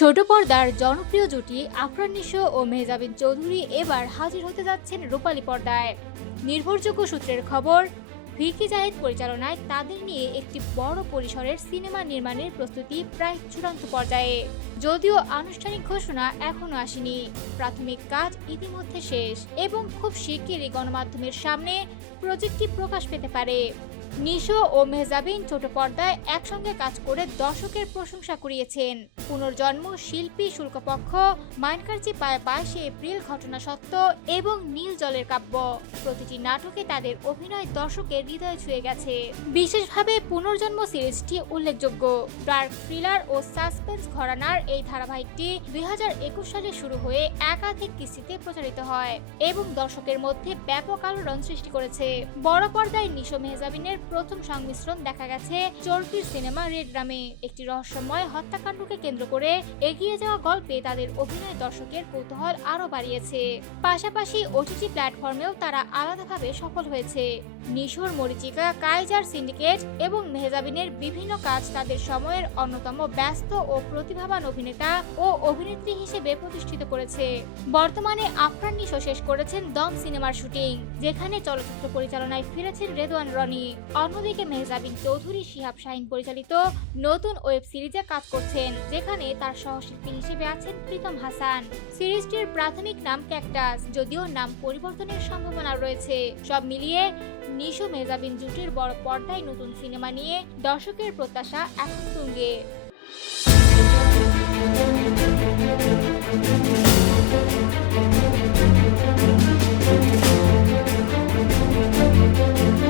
ছোট পর্দার জনপ্রিয় জুটি আফরান নিশো ও মেহজাবিন চৌধুরী এবার হাজির হতে যাচ্ছেন রূপালী পর্দায়। নির্ভরযোগ্য সূত্রের খবর, ভিকি জাহিদ পরিচালনায় তাদের নিয়ে একটি বড় পরিসরের সিনেমা নির্মাণের প্রস্তুতি প্রায় চূড়ান্ত পর্যায়ে। যদিও আনুষ্ঠানিক ঘোষণা এখনও আসেনি। প্রাথমিক কাজ ইতিমধ্যে শেষ এবং খুব শিগগিরই গণমাধ্যমের সামনে প্রজেক্টটি প্রকাশ পেতে পারে। নিশো ও মেহজাবিন ছোট পর্দায় একসঙ্গে কাজ করে দর্শকের প্রশংসা কুড়িয়েছেন। পুনর্জন্ম শিল্পী শুল্কপক্ষ, মাইনকারচি পায় পাশে এপ্রিল ঘটনা সত্য এবং নীল জলের কাব্য। প্রতিটি নাটকে তাদের অভিনয় দর্শকের হৃদয় ছুঁয়ে গেছে। বিশেষভাবে পুনর্জন্ম সিরিজটি উল্লেখযোগ্য। ডার্ক থ্রিলার ও সাসপেন্স ঘরানার এই ধারাবাহিকটি দুই হাজার একুশ সালে শুরু হয়ে একাধিক কিস্তিতে প্রচারিত হয় এবং দর্শকের মধ্যে ব্যাপক আলোড়ন সৃষ্টি করেছে। বড় পর্দায় নিশো মেহজাবিনের প্রথম সংমিশ্রণ দেখা গেছে চরকির সিনেমা রেড গ্রামে। একটি রহস্যময় হত্যাকাণ্ডকে কেন্দ্র করে এগিয়ে যাওয়া গল্পে তাদের অভিনয় দর্শকের কৌতূহল আরও বাড়িয়েছে। পাশাপাশি ওটিটি প্ল্যাটফর্মেও তারা আলাদাভাবে সফল হয়েছে। নিশোর মরিচিকা, কাইজার সিন্ডিকেট এবং মেহজাবিনের বিভিন্ন কাজ তাদের সময়ের অন্যতম ব্যস্ত ও প্রতিভাবান অভিনেতা ও অভিনেত্রী হিসেবে প্রতিষ্ঠিত করেছে। বর্তমানে আফরান নিশো শেষ করেছেন দম সিনেমার শুটিং, যেখানে চলচ্চিত্র পরিচালনায় ফিরেছেন রেদওয়ান রনি। অন্যদিকে মেহজাবিন চৌধুরী শিহাব শাহিন পরিচালিত নতুন ওয়েব সিরিজে কাজ করছেন, যেখানে তার সহশিল্পী হিসেবে আছেন প্রীতম হাসান। সিরিজটির প্রাথমিক নাম ক্যাকটাস, যদিও নাম পরিবর্তনের সম্ভাবনা রয়েছে। সব মিলিয়ে নিশো মেহজাবিন জুটির বড় পর্দায় নতুন সিনেমা নিয়ে দর্শকের প্রত্যাশা এখন তুঙ্গে।